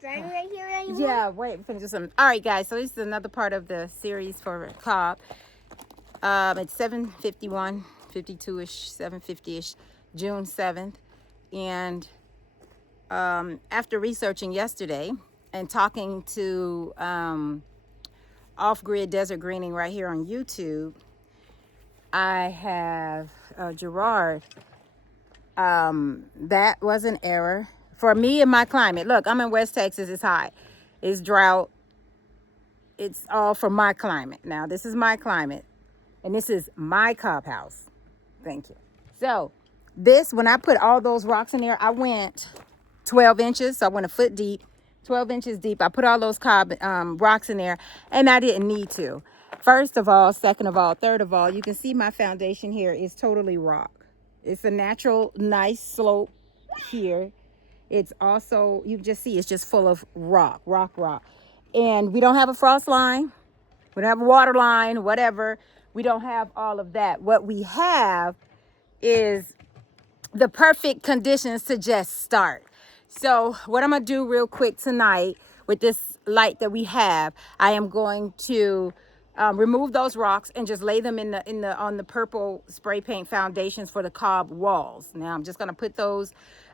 done right here anymore? Yeah, wait, finish some. All right, guys. So this is another part of the series for Cobb. It's 7:51, 52-ish, 7:50-ish, June 7th. And after researching yesterday and talking to Off-Grid Desert Greening right here on YouTube, I have Gerard. That was an error for me and my climate. Look, I'm in West Texas. It's hot. It's drought. It's all for my climate. Now, this is my climate, and this is my cob house. Thank you. So, this, when I put all those rocks in there, I went 12 inches. So, I went a foot deep, 12 inches deep. I put all those cob rocks in there, and I didn't need to. First of all, second of all, third of all, you can see my foundation here is totally rock. It's a natural, nice slope here. It's also, you just see, it's just full of rock. And we don't have a frost line. We don't have a water line, whatever. We don't have all of that. What we have is the perfect conditions to just start. So what I'm going to do real quick tonight with this light that we have, I am going to remove those rocks and just lay them on the purple spray paint foundations for the cob walls. Now I'm just going to put those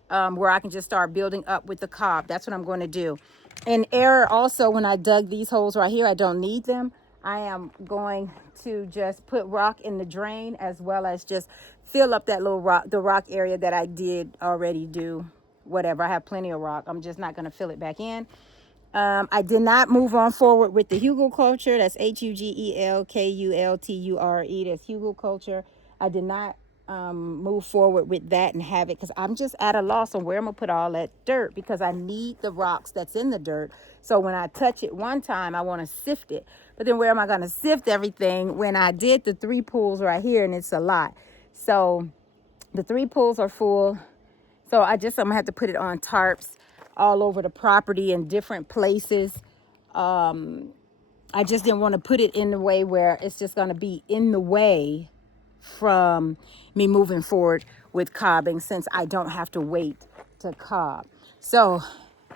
where I can just start building up with the cob. That's what I'm going to do. An error also, when I dug these holes right here, I don't need them. I am going to just put rock in the drain, as well as just fill up that little rock, the rock area that I did already do. Whatever, I have plenty of rock. I'm just not going to fill it back in. I did not move on forward with the hugelkultur. That's Hugelkulture. That's hugelkultur. I did not move forward with that and have it, because I'm just at a loss on where I'm gonna put all that dirt, because I need the rocks that's in the dirt. So when I touch it one time, I want to sift it. But then where am I going to sift everything when I did the 3 pools right here, and it's a lot. So the 3 pools are full. So I'm gonna have to put it on tarps all over the property in different places. I just didn't want to put it in the way where it's just going to be in the way from me moving forward with cobbing, since I don't have to wait to cob. So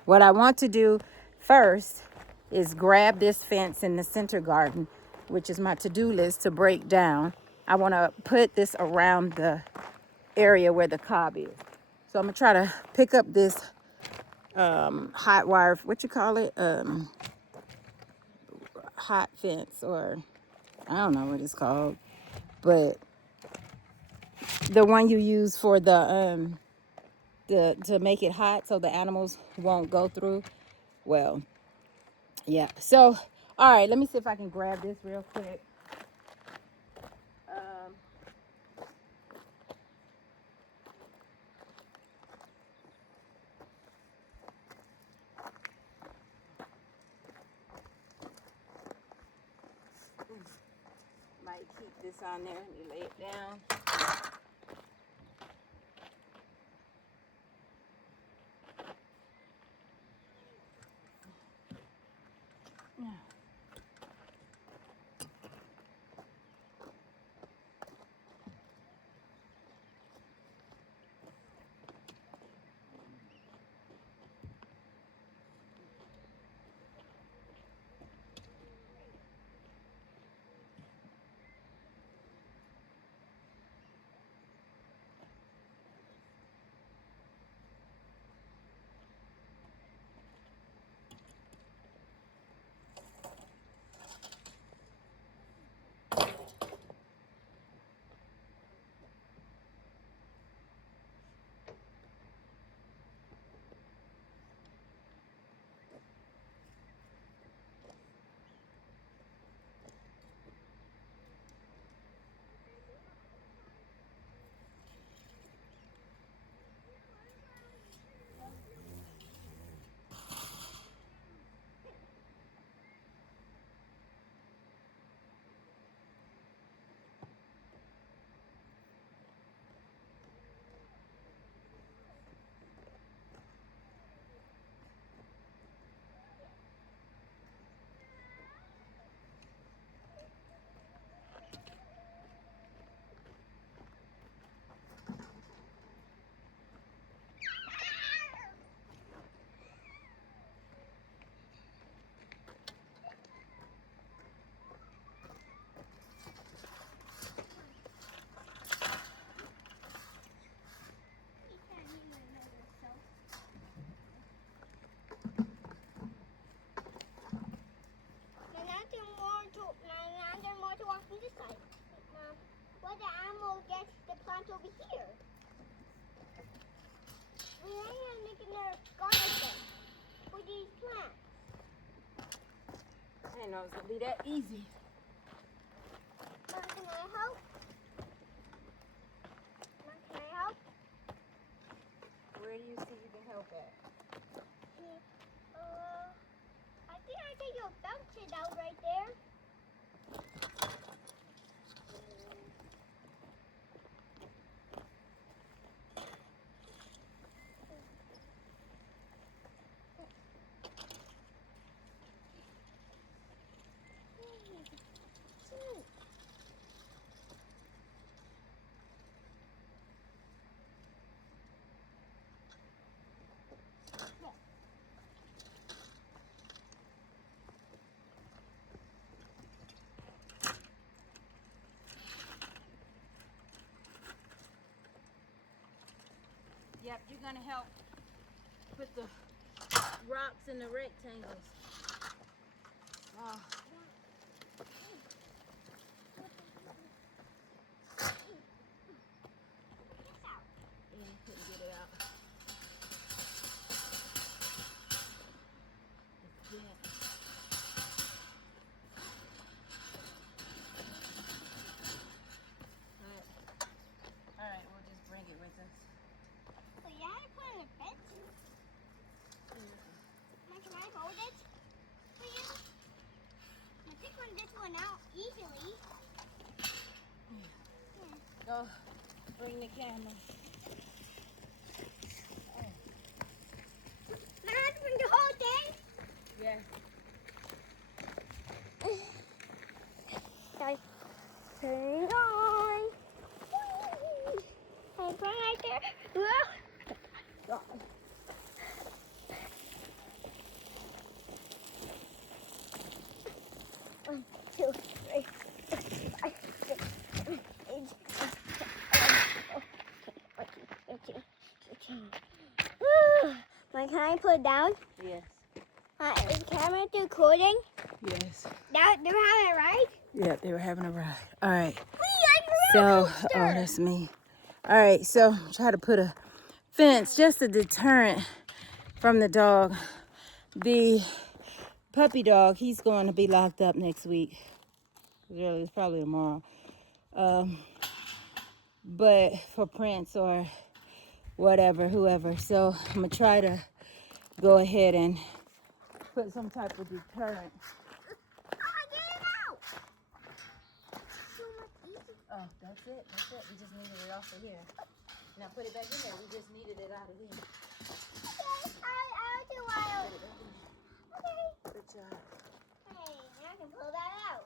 what I want to do first is grab this fence in the center garden, which is my to-do list to break down. I want to put this around the area where the cob is. So I'm going to try to pick up this hot wire, what you call it? Hot fence, or I don't know what it's called, but the one you use for the to make it hot so the animals won't go through. Well, yeah. So, all right, let me see if I can grab this real quick. Might keep this on there. Let me lay it down. this side. Mom, what the animal gets the plant over here? We are making a garden for these plants. I didn't know it was gonna be that easy. Mom, can I help? Mom, can I help? Where do you see you can help at? I think I can go bounce it out right there. Yep, you're gonna help put the rocks in the rectangles. Oh. Yeah, I couldn't get it out. It's bent. All right, we'll just bring it with us. So you have to put it in a fence? Mom, can I hold it for you? I think on this one out easily. Go, bring the camera. Now I have to bring the whole thing? Yes. Guys, turn it on. I put it right there. Whoa. One, two, three, four, 5, 6, 7, 8, 9, 10, 13. Can I put it down? Yes. Is the camera recording? Yes. They were having a ride? Yeah, they were having a ride. All right. Wee, So, oh, that's me. All right, so try to put a fence, just a deterrent from the dog. The puppy dog, he's going to be locked up next week. Really, it's probably tomorrow. But for Prince or whatever, whoever. So I'm gonna try to go ahead and put some type of deterrent. Get it out! So much easier. Oh, that's it. That's it. We just needed it off of here. Now put it back in there. We just needed it out of here. Okay, I'll do wild. Okay. Good job. Hey, now I can pull that out.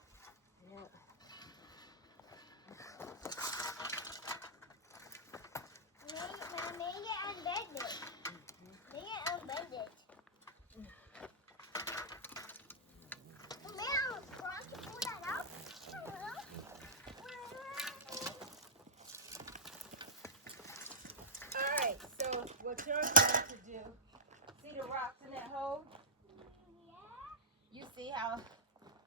Yeah. Make it unbend it. Make it unbend it. Now, want to pull that out? All right. So what you're going to do? See the rocks in that hole? Yeah. You see how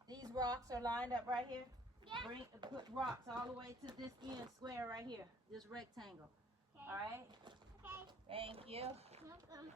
these rocks are lined up right here? Yeah. Put rocks all the way to this end square right here, this rectangle. Okay. All right? Okay. Thank you. Welcome.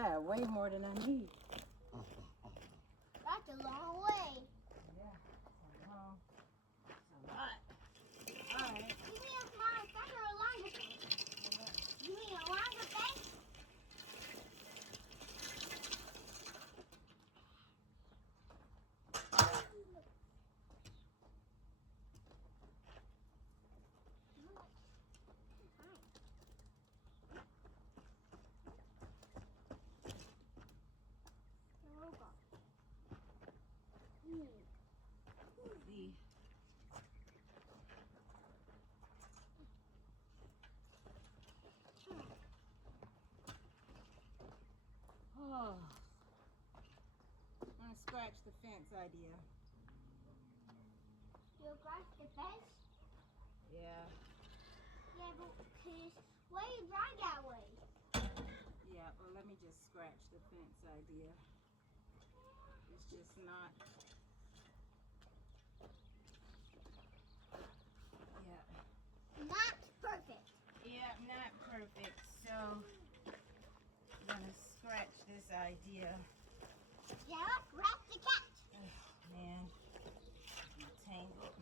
Yeah, way more than I need. That's a long way. Yeah, it's a lot. All right. You mean a smaller fence or a longer fence? You mean a longer fence? See. Oh. I'm gonna scratch the fence idea. You'll brush the fence? Yeah. Yeah, but cause why you drive that way? Yeah, well, let me just scratch the fence idea. It's just not. Yeah. Not perfect. Yeah, not perfect. So, I'm gonna scratch this idea. Yeah, wrap the cat. Oh, man. I'm tangled.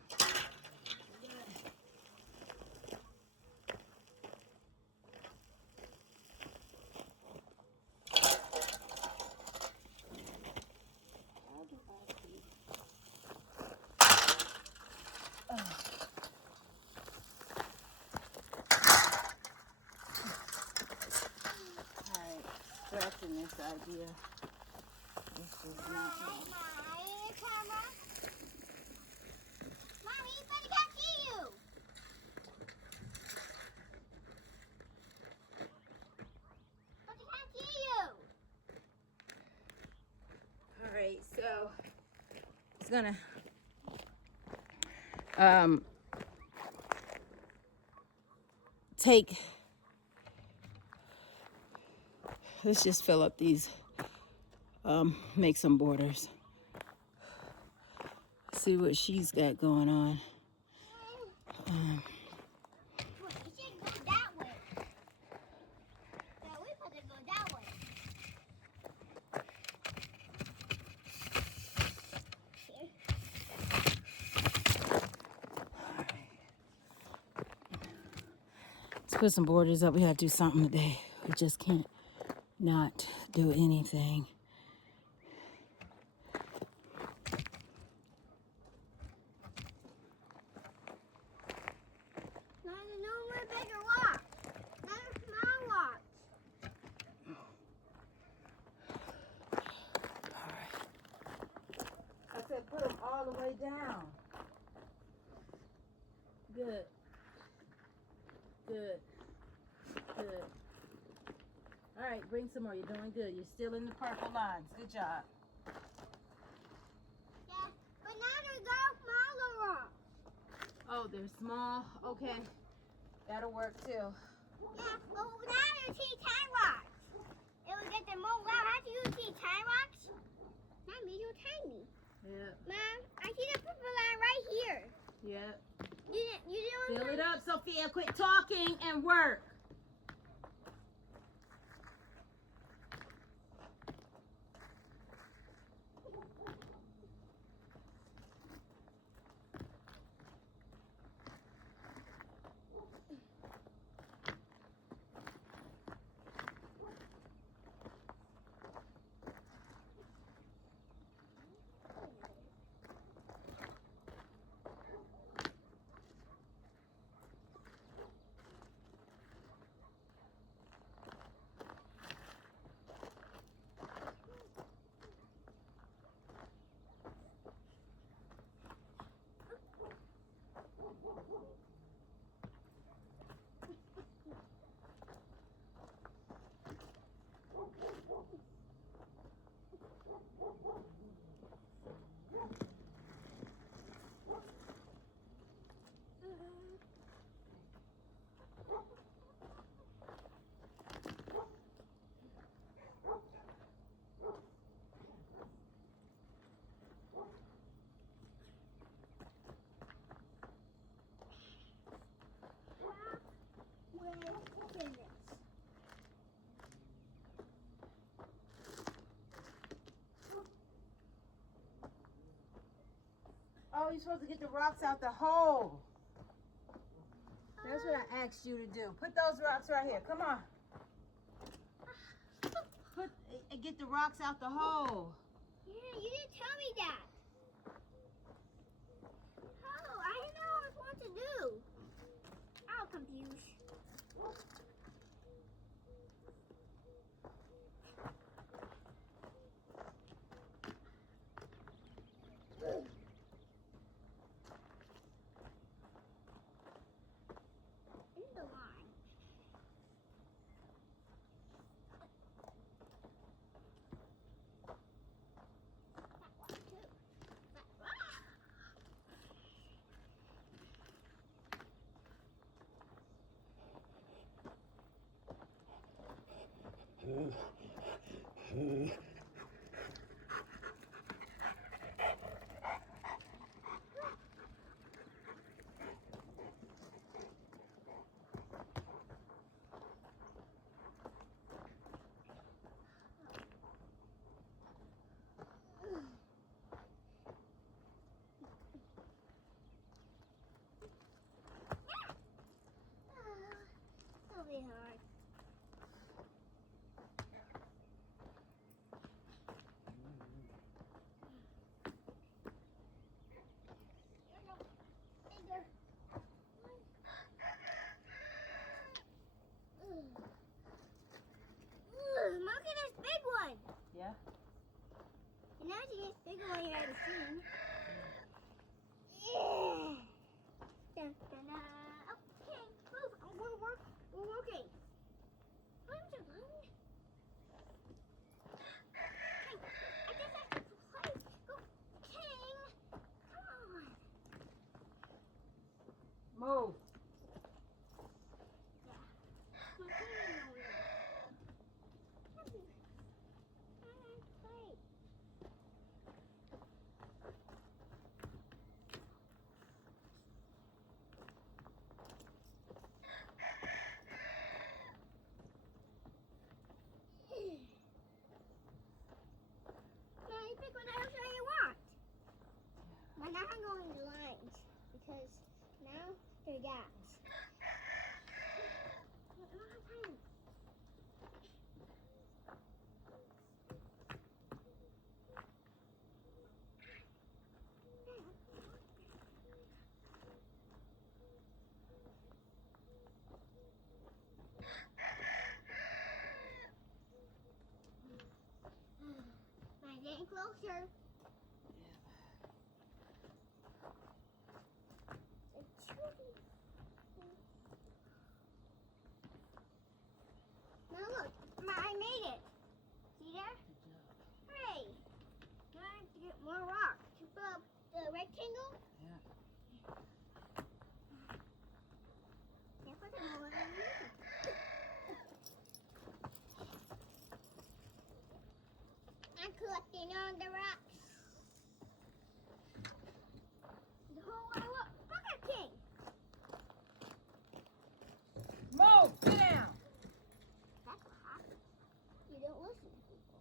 Alright, scratching this idea. It's just not. My camera. Mommy, but I can't see you. But I can't see you. Alright, so it's gonna take, let's just fill up these, make some borders. See what she's got going on. Wait, you should go that way. Yeah, we supposed to go that way. Let's put some borders up. We gotta do something today. We just can't not do anything. No more bigger rocks. Not small rocks. I said put them all the way down. Good. Good. Good. All right, bring some more. You're doing good. You're still in the purple lines. Good job. Yeah, but now there's all smaller rocks. Oh, they're small. Okay. That'll work too. Yeah, but now there's tiny rocks. It will get them more. Wow, how do you see tiny rocks? Mommy, you're tiny. Yeah. Mom, I see the purple line right here. Yeah. You didn't Fill it up, Sophia. Quit talking and work. Oh, you're supposed to get the rocks out the hole. That's what I asked you to do. Put those rocks right here. Come on. Get the rocks out the hole. Yeah, you didn't tell me that. Oh, I didn't know what I was supposed to do. I'm confused. In the line. That one too. That'll be hard. Look at this big one. Yeah. And now you get this big one you haven't seen. Yeah. Dun, dun, dun. Okay, move. We're working. Where's the line? Hey, I guess I have to play. Go, King. Come on. Move. My finger over there. Play. Now you pick whatever you want. But now I'm going to lines because now they're gaps. I don't have time. I'm getting closer. It's shooting. Now look, I made it. See there? Hooray! Now I have to get more rocks. You put up the rectangle? Yeah. Yeah, put them more than I'm collecting all the rocks. The whole way. Look at King. Move. Get down. That's what happens. You don't listen to people.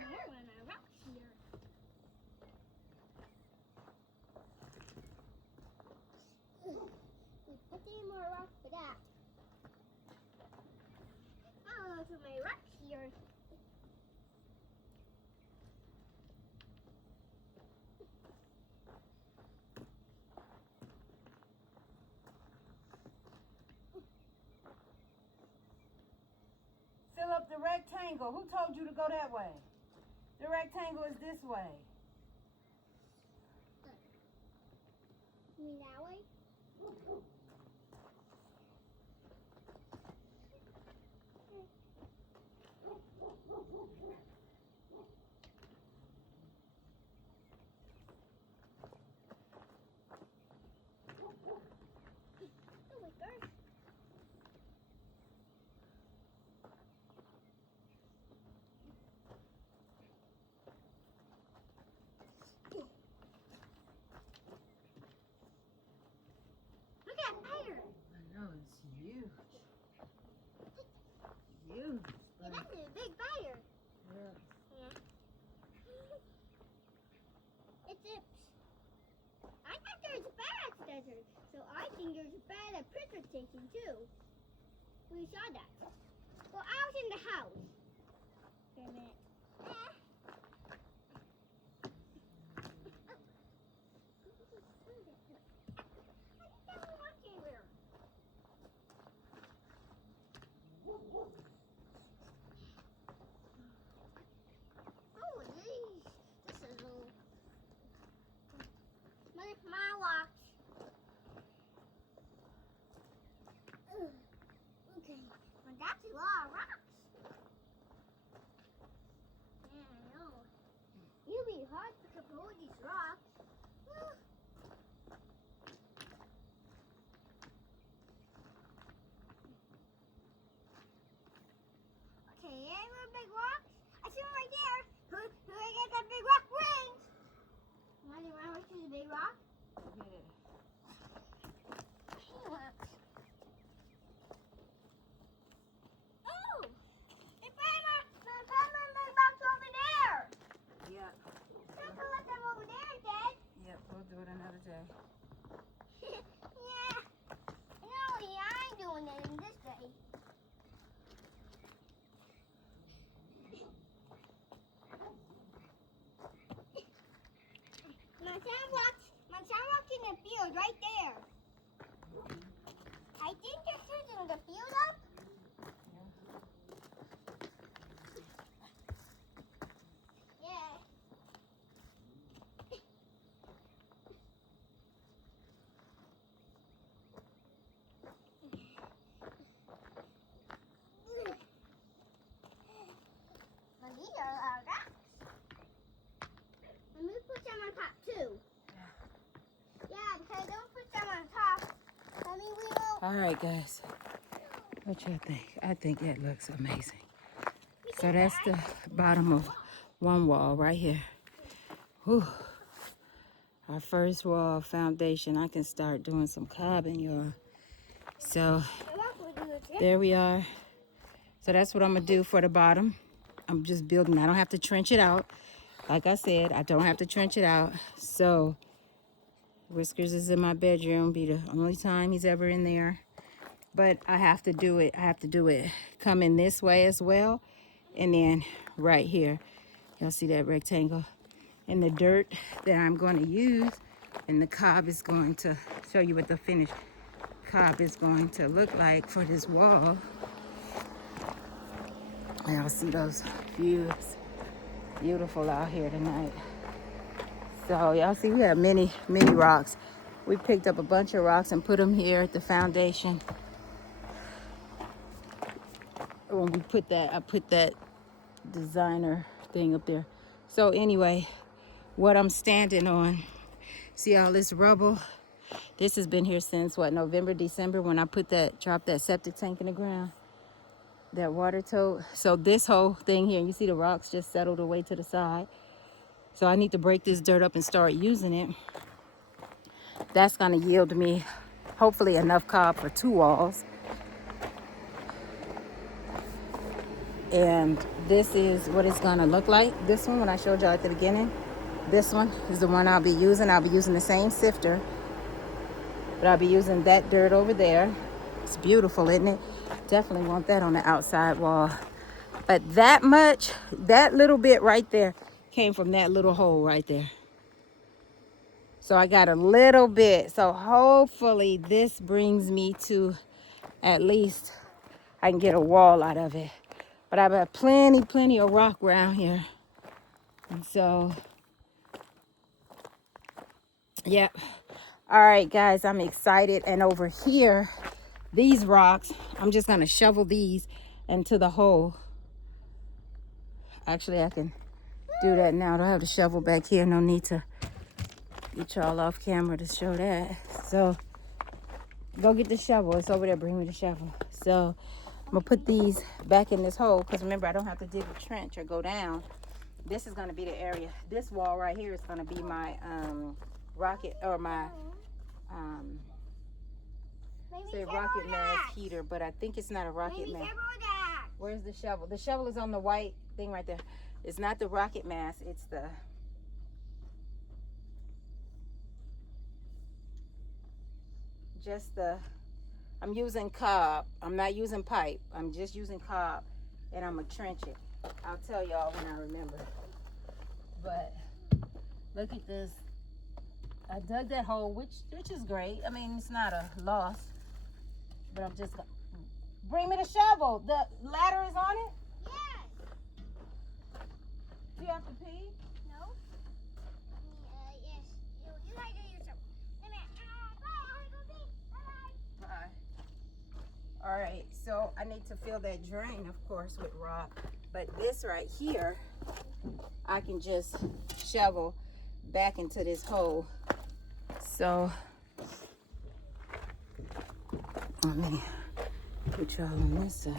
More when I rock here. We put in more rock for that. Oh, to my rock here. Fill up the rectangle. Who told you to go that way? The rectangle is this way. You mean that way? Oh my gosh. Yeah, that's a big fire. Yeah. Yeah. It's zips. I thought there's a badass desert, so I think there's a badass picture taking too. We saw that. Well, I was in the house. Wait a minute. Oh, geez. This is all. My watch. Okay. Well, that's a lot of rocks. Yeah, I know. It'll be hard to control these rocks. Okay, any more big rocks? I see one right there. Who I get that big rock rings? Want to run to the big rock? Yeah. Oh! Hey, Grandma! My big rock's over there! Yeah. Don't collect them over there, Dad. Yep, we'll do it another day. Yeah. No, I ain't doing it in this day. My sandbox in the field right there. I think they're shooting the field up. Yeah. Well, these are our rocks. Let me put some on top too. Yeah, because I don't put them on top. I mean, we will. All right, guys. What y'all think? I think that looks amazing. So that's the bottom of one wall right here. Whew. Our first wall foundation. I can start doing some cobbing, y'all. So there we are. So that's what I'm gonna do for the bottom. I'm just building. I don't have to trench it out. Like I said, I don't have to trench it out. So Whiskers is in my bedroom. Be the only time he's ever in there. But I have to do it. I have to do it coming this way as well. And then right here. Y'all see that rectangle? And the dirt that I'm going to use. And the cob is going to show you what the finished cob is going to look like for this wall. Y'all see those views. Beautiful out here tonight. So y'all see we have many rocks. We picked up a bunch of rocks and put them here at the foundation. When we put that, I put that designer thing up there. So anyway, what I'm standing on, see all this rubble? This has been here since what, November, December, when I dropped that septic tank in the ground, that water tote. So this whole thing here, you see the rocks just settled away to the side. So I need to break this dirt up and start using it. That's gonna yield me hopefully enough cob for 2 walls. And this is what it's gonna look like. This one, when I showed y'all at the beginning, this one is the one I'll be using. I'll be using the same sifter, but I'll be using that dirt over there. It's beautiful, isn't it? Definitely want that on the outside wall. But that much, that little bit right there came from that little hole right there. So I got a little bit. So hopefully this brings me to at least I can get a wall out of it. But I've got plenty of rock around here. And so, yeah. All right, guys, I'm excited. And over here, these rocks, I'm just going to shovel these into the hole. Actually, I can do that now. I don't have the shovel back here. No need to get y'all off camera to show that. So, go get the shovel. It's over there. Bring me the shovel. So, I'm going to put these back in this hole. Because remember, I don't have to dig a trench or go down. This is going to be the area. This wall right here is going to be my rocket or my say rocket mass heater. But I think it's not a rocket mass. Where's the shovel? The shovel is on the white thing right there. It's not the rocket mass. It's the... just the... I'm using cob. I'm not using pipe. I'm just using cob. And I'm going to trench it. I'll tell y'all when I remember. But look at this. I dug that hole, which is great. I mean, it's not a loss. But I'm just going to... Bring me the shovel. The ladder is on it? Yes. Do you have to pee? No. Yes. You gotta do yourself. Bye. I gotta go pee. Bye. Bye. All right, so I need to fill that drain, of course, with rock. But this right here, I can just shovel back into this hole. So, let me put y'all on this side.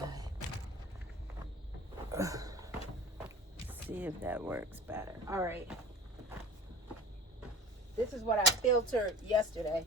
See if that works better. All right. This is what I filtered yesterday.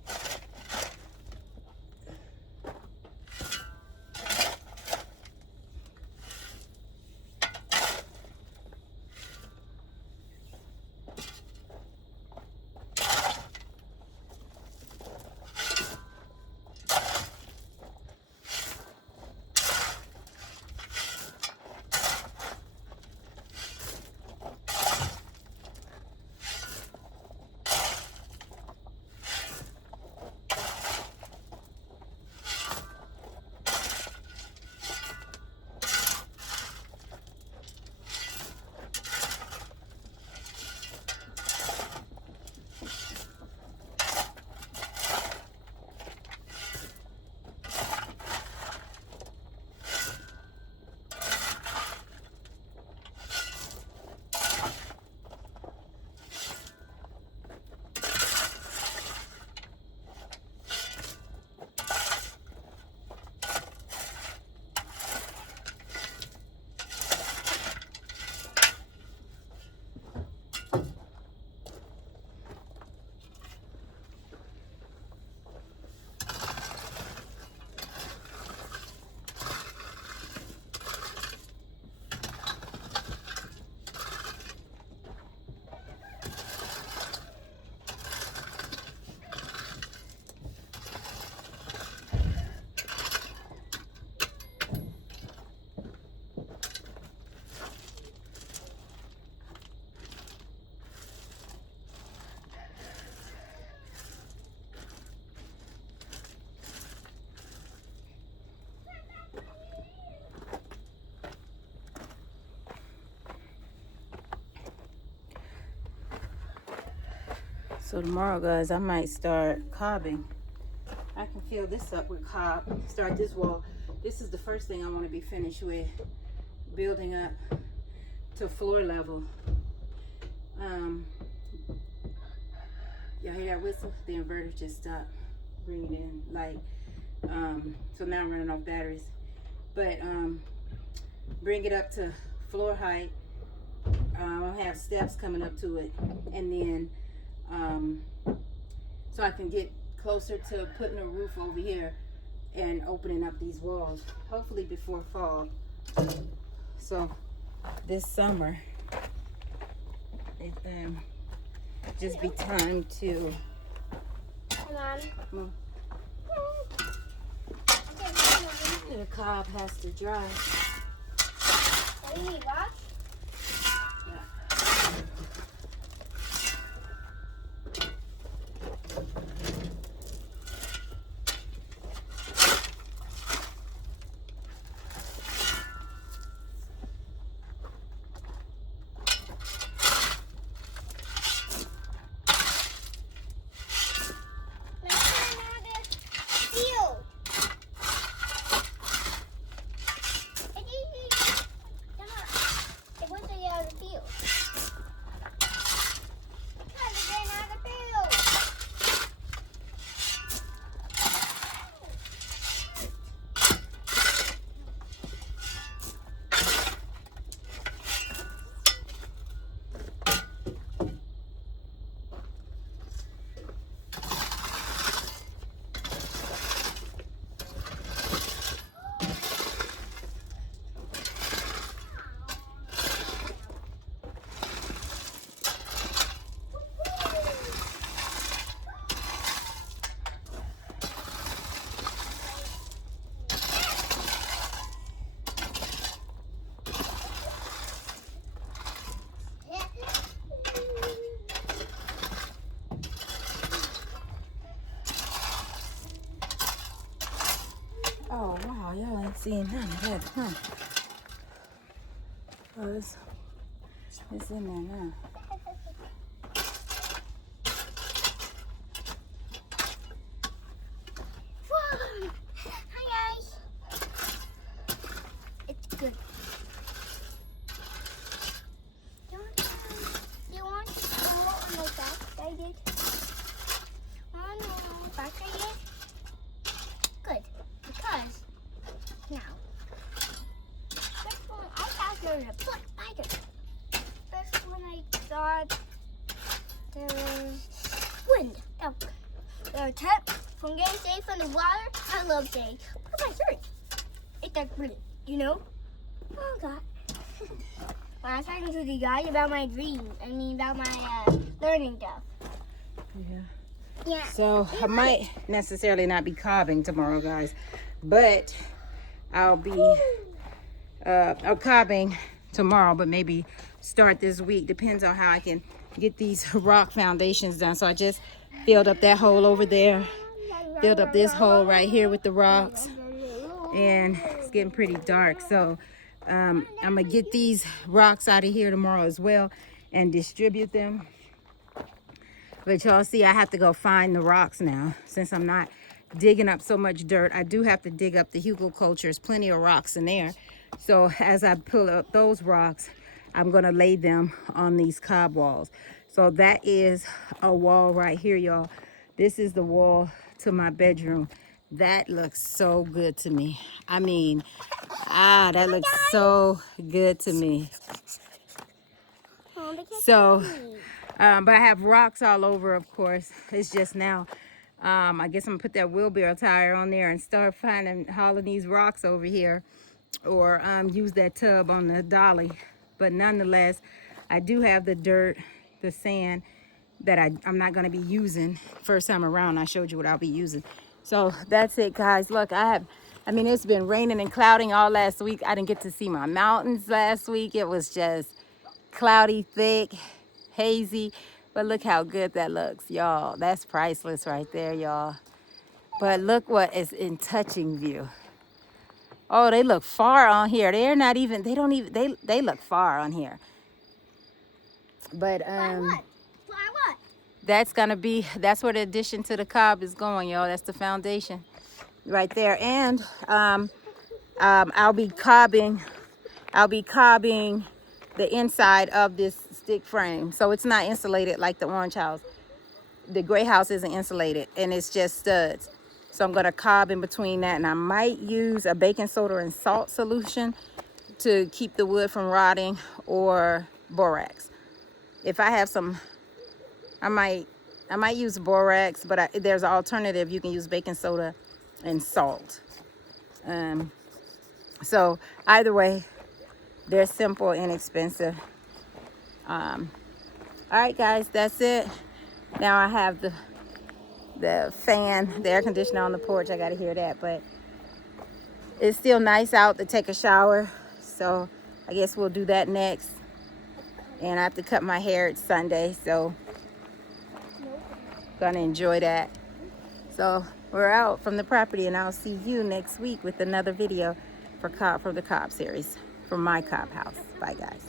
So tomorrow, guys, I might start cobbing. I can fill this up with cob. Start this wall. This is the first thing I want to be finished with. Building up to floor level. Y'all hear that whistle? The inverter just stopped bringing in light. So now I'm running off batteries. But bring it up to floor height. I'll have steps coming up to it. And then so I can get closer to putting a roof over here and opening up these walls, hopefully before fall. So this summer it just be time to Come on. move. The cob has to dry. What do you need, Bob? see none of that, huh? Oh, it's in there now. Hi guys. It's good. You want more on my back? I did. On my back I did. Good. Because now. First one I thought there was a black spider. First one I thought there was wind. Oh. The tip from getting safe from the water. I love saying, "Look at my shirt. It's like blue, you know?" Oh God. When I was talking to the guy about my dream, about my learning stuff. Yeah. Yeah. So I might necessarily not be cobbing tomorrow, guys, but I'll be cobbing tomorrow, but maybe start this week. Depends on how I can get these rock foundations done. So I just filled up that hole over there, filled up this hole right here with the rocks, and it's getting pretty dark. So I'm gonna get these rocks out of here tomorrow as well and distribute them. But y'all see, I have to go find the rocks now since I'm not digging up so much dirt. I do have to dig up the Hugo cultures, plenty of rocks in there. So as I pull up those rocks, I'm gonna lay them on these cob walls. So that is a wall right here, y'all. This is the wall to my bedroom. That looks so good to me. I mean, that looks so good to me. So, but I have rocks all over, of course. It's just now, I guess I'm gonna put that wheelbarrow tire on there and start hauling these rocks over here, or use that tub on the dolly. But nonetheless, I do have the dirt, the sand that I'm not gonna be using first time around. I showed you what I'll be using. So that's it, guys. Look, it's been raining and clouding all last week. I didn't get to see my mountains last week. It was just cloudy, thick, hazy, but look how good that looks, y'all. That's priceless right there, y'all. But look what is in touching view. Oh, they look far on here. They look far on here. But Fly what? that's where the addition to the cob is going, y'all. That's the foundation right there. And I'll be cobbing the inside of this stick frame. So it's not insulated like the orange house. The gray house isn't insulated, and it's just studs. So I'm gonna cob in between that, and I might use a baking soda and salt solution to keep the wood from rotting, or borax. If I have some, I might use borax, but there's an alternative. You can use baking soda and salt. So either way, they're simple, inexpensive. All right, guys, that's it. Now I have the fan, the air conditioner on the porch. I gotta hear that, but it's still nice out to take a shower. So I guess we'll do that next. And I have to cut my hair. It's Sunday, so gonna enjoy that. So we're out from the property, and I'll see you next week with another video from the Cob series, from My Cob House. Bye, guys.